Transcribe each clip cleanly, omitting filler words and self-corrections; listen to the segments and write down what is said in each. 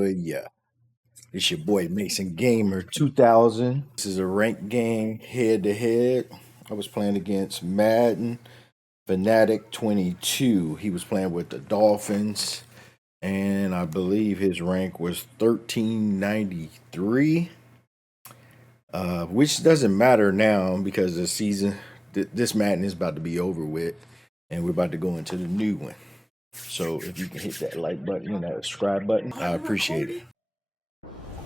Yeah. It's your boy Mason Gamer 2000. This is a ranked game head-to-head. I was playing against Madden Fanatic 22. He was playing with the Dolphins, and I believe his rank was 1393. Which doesn't matter now because the season, this Madden is about to be over with, and we're about to go into the new one. So if you can hit that like button and that subscribe button, I appreciate it.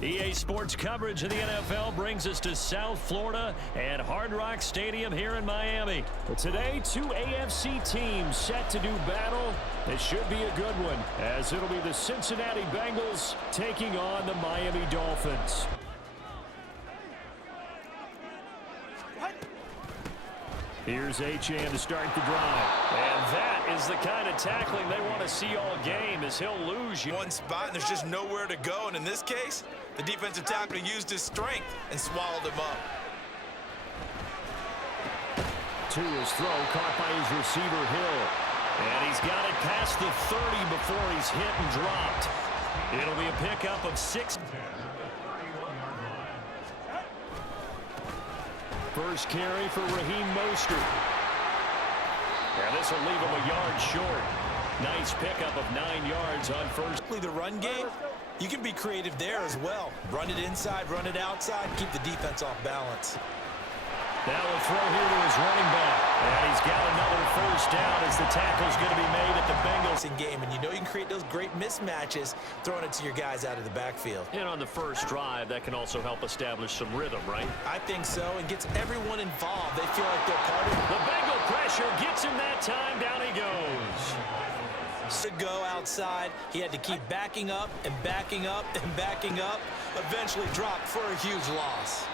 EA Sports coverage of the NFL brings us to South Florida and Hard Rock Stadium here in Miami. But today, two AFC teams set to do battle. It should be a good one, as it'll be the Cincinnati Bengals taking on the Miami Dolphins. Here's Achane to start the drive. And that is the kind of tackling they want to see all game, as he'll lose you. One spot, and there's just nowhere to go. And in this case, the defensive tackle used his strength and swallowed him up. To his throw, caught by his receiver, Hill. And he's got it past the 30 before he's hit and dropped. It'll be a pickup of 6. First carry for Raheem Mostert. And this will leave him a yard short. Nice pickup of 9 yards on first. The run game, you can be creative there as well. Run it inside, run it outside, keep the defense off balance. Now a throw here to his running back. And he's got another first down as the tackle's going to be made at the Bengals. Game, and you know you can create those great mismatches throwing it to your guys out of the backfield. And on the first drive, that can also help establish some rhythm, right? I think so, and gets everyone involved. They feel like they're part of it. The Bengal pressure gets him that time. Down he goes. To go outside, he had to keep backing up and backing up and backing up. Eventually dropped for a huge loss.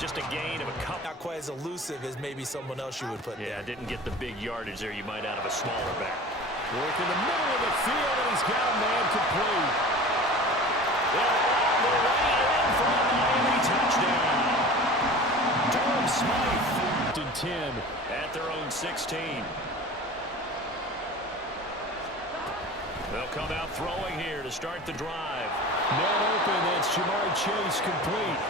Just a gain of a couple. Not quite as elusive as maybe someone else you would put there. Yeah, didn't get the big yardage there you might out of a smaller back. Work in the middle of the field, and he's got a man complete. They're all the way in for a Miami touchdown. Durham Smythe to 10 at their own 16. They'll come out throwing here to start the drive. Man open, that's Jamar Chase complete.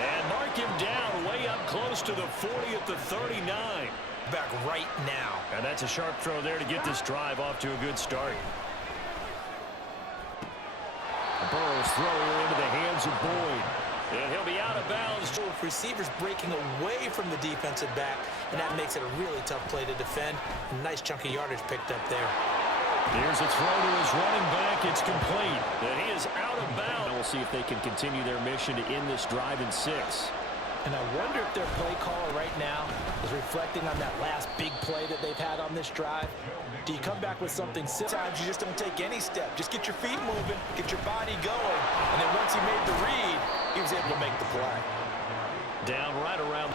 And mark him down way up close to the 40 at the 39. Back right now. And that's a sharp throw there to get this drive off to a good start. Burrow's throw here into the hands of Boyd. And he'll be out of bounds. Receivers breaking away from the defensive back, and that makes it a really tough play to defend. A nice chunk of yardage picked up there. Here's a throw to his running back. It's complete. And he is out of bounds. We'll see if they can continue their mission to end this drive in 6. And I wonder if their play caller right now is reflecting on that last big play that they've had on this drive. Do you come back with something? Sometimes you just don't take any step. Just get your feet moving, get your body going. And then once he made the read, he was able to make the play. Down right around.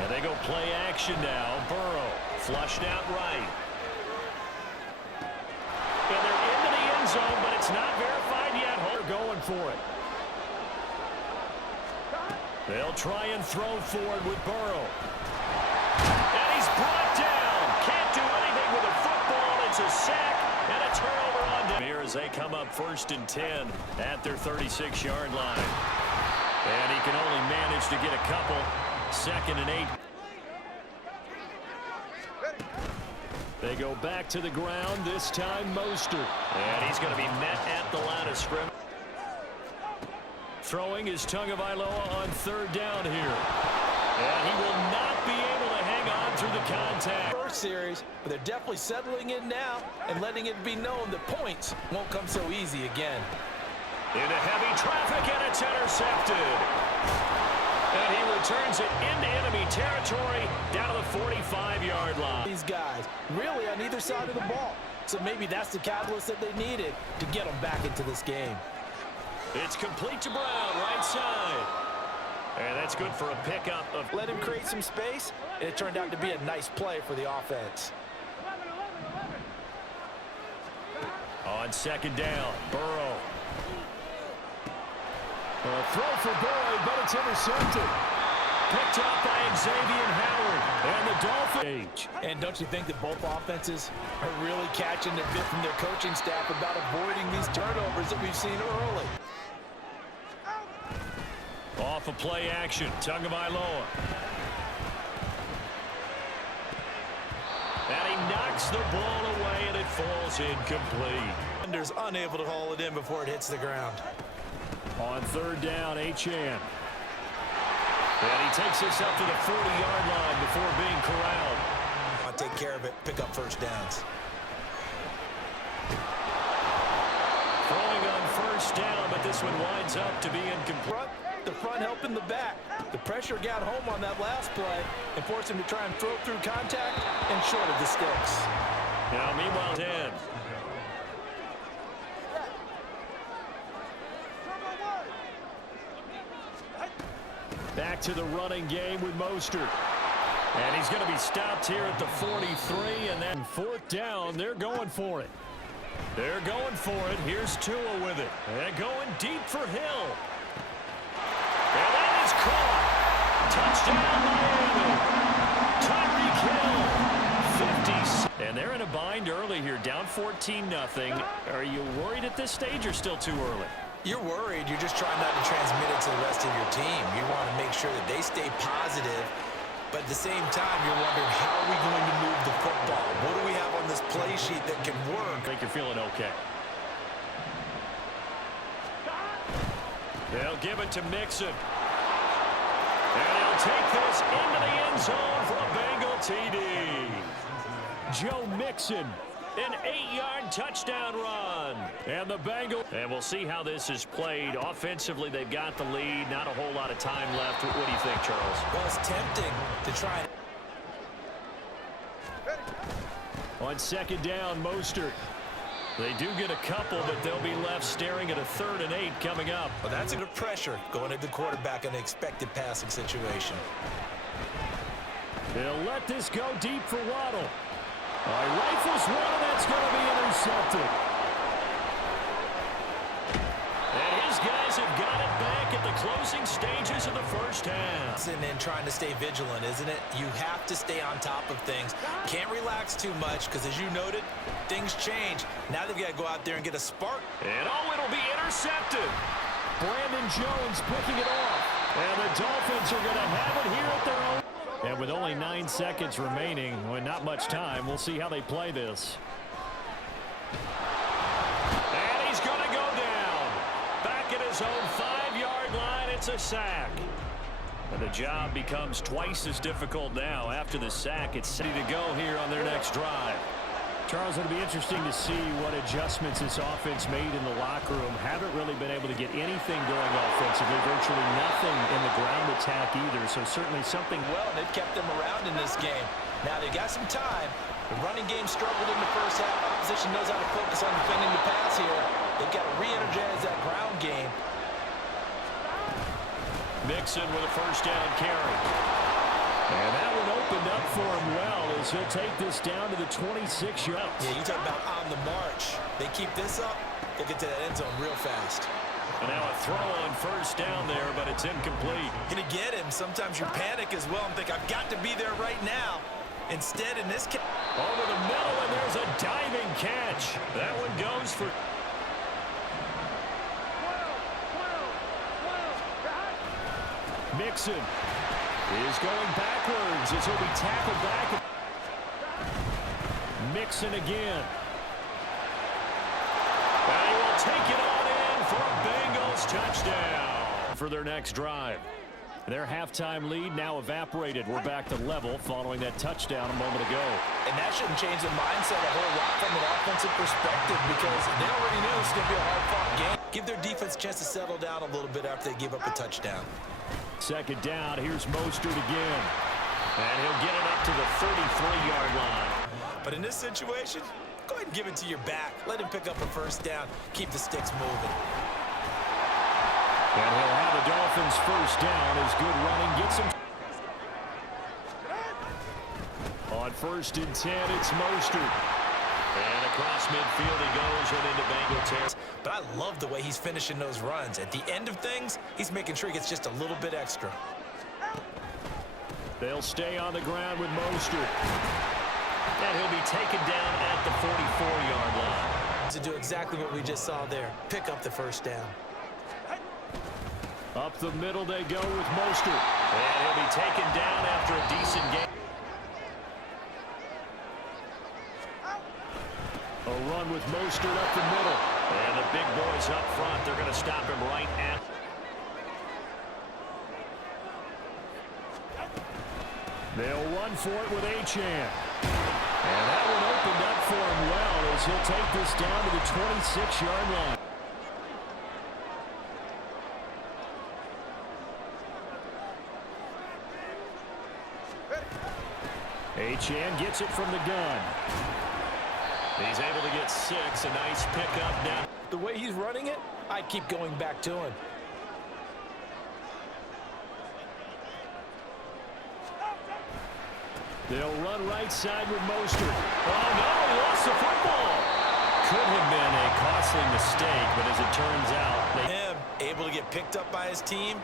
And they go play action now. Burrow flushed out right. And they're into the end zone, but it's not verified yet. They're going for it. They'll try and throw forward with Burrow. And he's brought down. Can't do anything with a football. It's a sack and a turnover on down. Here as they come up 1st and 10 at their 36-yard line. And he can only manage to get a couple. 2nd and 8. They go back to the ground, this time Mostert. And he's going to be met at the line of scrimmage. Throwing is Tagovailoa on 3rd down here. And he will not be able to hang on through the contact. First series, but they're definitely settling in now and letting it be known that points won't come so easy again. Into heavy traffic, and it's intercepted. And he returns it into enemy territory down to the 45-yard line. These guys really on either side of the ball. So maybe that's the catalyst that they needed to get them back into this game. It's complete to Brown, right side. And that's good for a pickup of. Let him create some space, and it turned out to be a nice play for the offense. On 2nd down, Burrow. A throw for Boyd, but it's intercepted. picked up by Xavier Howard. And the Dolphins. And don't you think that both offenses are really catching their bit from their coaching staff about avoiding these turnovers that we've seen early? Off of play action, Tagovailoa. And he knocks the ball away, and it falls incomplete. Defender's unable to haul it in before it hits the ground. On third down, Achane. And he takes this up to the 40-yard line before being corralled. I'll take care of it, pick up first downs. Throwing on first down, but this one winds up to be incomplete. The front helping the back. The pressure got home on that last play and forced him to try and throw through contact and short of the sticks. Now, meanwhile, 10. Back to the running game with Mostert. And he's going to be stopped here at the 43, and then fourth down, they're going for it. They're going for it. Here's Tua with it. And going deep for Hill. And that is caught. Touchdown, Miami. Tyreek Hill, 50. And they're in a bind early here, down 14-0. Are you worried at this stage or still too early? You're worried. You're just trying not to transmit it to the rest of your team. You want to make sure that they stay positive. But at the same time, you're wondering, how are we going to move the football? What do we have on this play sheet that can work? I think you're feeling okay. They'll give it to Mixon. And he'll take this into the end zone for a Bengal TD. Joe Mixon, an 8-yard touchdown run. And the Bengals. And we'll see how this is played. Offensively, they've got the lead. Not a whole lot of time left. What do you think, Charles? Well, it's tempting to try and... On second down, Mostert. They do get a couple, but they'll be left staring at a 3rd and 8 coming up. Well, that's under pressure going at the quarterback in an expected passing situation. They'll let this go deep for Waddle. Rifles one, and that's going to be intercepted. And his guys have got it back at the closing stages of the first half. And trying to stay vigilant, isn't it? You have to stay on top of things. Can't relax too much because, as you noted, things change. Now they've got to go out there and get a spark. And it'll be intercepted. Brandon Jones picking it off. And the Dolphins are going to have it here at their own. And with only 9 seconds remaining, well, not much time, we'll see how they play this. And he's going to go down. Back at his own 5-yard line, it's a sack. And the job becomes twice as difficult now. After the sack, it's ready to go here on their next drive. Charles, it'll be interesting to see what adjustments this offense made in the locker room. Haven't really been able to get anything going offensively. Virtually nothing in the ground attack either. So certainly something. Well, they've kept them around in this game. Now they've got some time. The running game struggled in the first half. Opposition knows how to focus on defending the pass here. They've got to re-energize that ground game. Mixon with a first down carry. And that one opened up for him well as he'll take this down to the 26 yards. Yeah, you talk about on the march. They keep this up, they'll get to that end zone real fast. And now a throw on first down there, but it's incomplete. Gonna get him. Sometimes you panic as well and think, I've got to be there right now. Instead, in this case, over the middle, and there's a diving catch. That one goes for... Mixon is going backwards as he'll be tackled back. Mixon again. And he will take it on in for a Bengals touchdown for their next drive. Their halftime lead now evaporated. We're back to level following that touchdown a moment ago. And that shouldn't change the mindset a whole lot from an offensive perspective because they already knew it's going to be a hard-fought game. Give their defense a chance to settle down a little bit after they give up a touchdown. Second down, here's Mostert again. And he'll get it up to the 33-yard line. But in this situation, go ahead and give it to your back. Let him pick up a first down. Keep the sticks moving. And he'll have the Dolphins first down as good running gets him. On 1st and 10, it's Mostert. And across midfield he goes and into Bengal territory. But I love the way he's finishing those runs. At the end of things, he's making sure he gets just a little bit extra. They'll stay on the ground with Mostert. And he'll be taken down at the 44-yard line. To do exactly what we just saw there. Pick up the first down. Up the middle they go with Mostert. And he'll be taken down after a decent game. A run with Mostert up the middle. And the big boys up front, they're going to stop him right at. They'll run for it with Achane. And that one opened up for him well as he'll take this down to the 26-yard line. Achane gets it from the gun. He's able to get 6. A nice pickup now. The way he's running it, I'd keep going back to him. They'll run right side with Mostert. Oh, no, he lost the football. Could have been a costly mistake, but as it turns out, him able to get picked up by his team,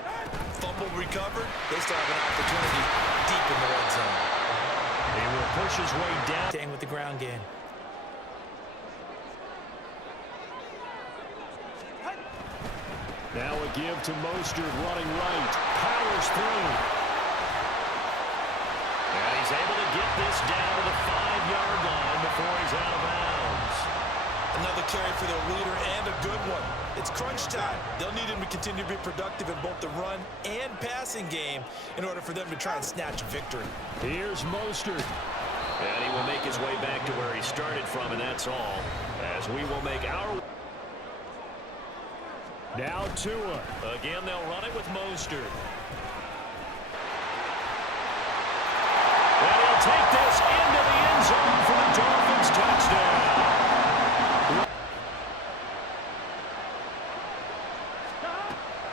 fumble recovered. They still have an opportunity deep in the red zone. He will push his way down. Staying with the ground game. Now a give to Mostert running right. Powers through. And he's able to get this down to the 5-yard line before he's out of bounds. Another carry for their leader and a good one. It's crunch time. They'll need him to continue to be productive in both the run and passing game in order for them to try and snatch a victory. Here's Mostert. And he will make his way back to where he started from, and that's all. As we will make our... Now Tua. Again, they'll run it with Mostert. And he'll take this into the end zone for the Dolphins touchdown.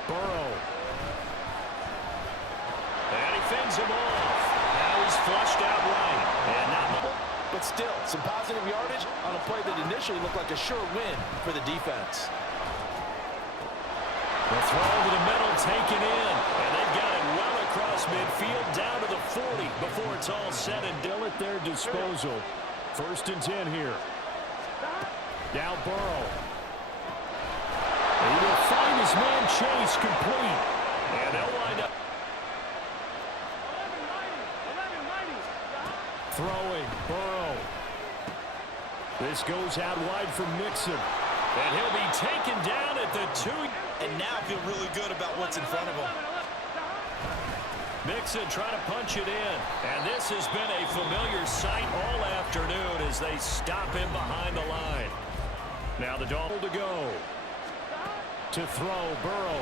Burrow. And he fends him off. Now he's flushed out right. And not... But still, some positive yardage on a play that initially looked like a sure win for the defense. The throw to the middle taken in, and they've got it well across midfield down to the 40 before it's all said and done at their disposal. 1st and 10 here. Now Burrow. He will find his man Chase complete, and they'll wind up throwing Burrow. This goes out wide for Mixon, and he'll be taken down at the 2. And now feel really good about what's in front of him. Mixon trying to punch it in. And this has been a familiar sight all afternoon as they stop him behind the line. Now the Dolphins to go. To throw, Burrow.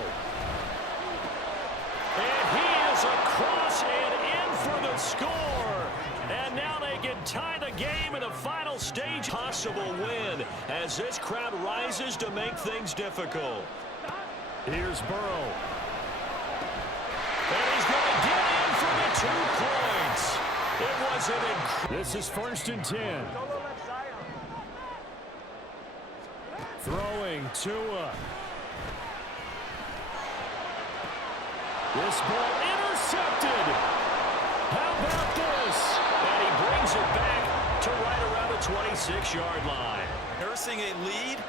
And he is across and in for the score. And now they can tie the game in the final stage. Possible win as this crowd rises to make things difficult. Here's Burrow. And he's going to get in for the 2 points. It was an incredible. This is 1st and 10. Throwing Tua. This ball intercepted. How about this? And he brings it back to right around the 26-yard line. Nursing a lead.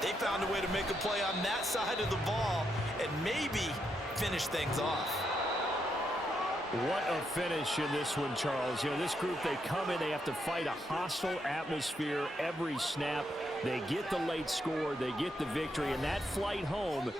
They found a way to make a play on that side of the ball and maybe finish things off. What a finish in this one, Charles. You know, this group, they come in, they have to fight a hostile atmosphere every snap. They get the late score, they get the victory, and that flight home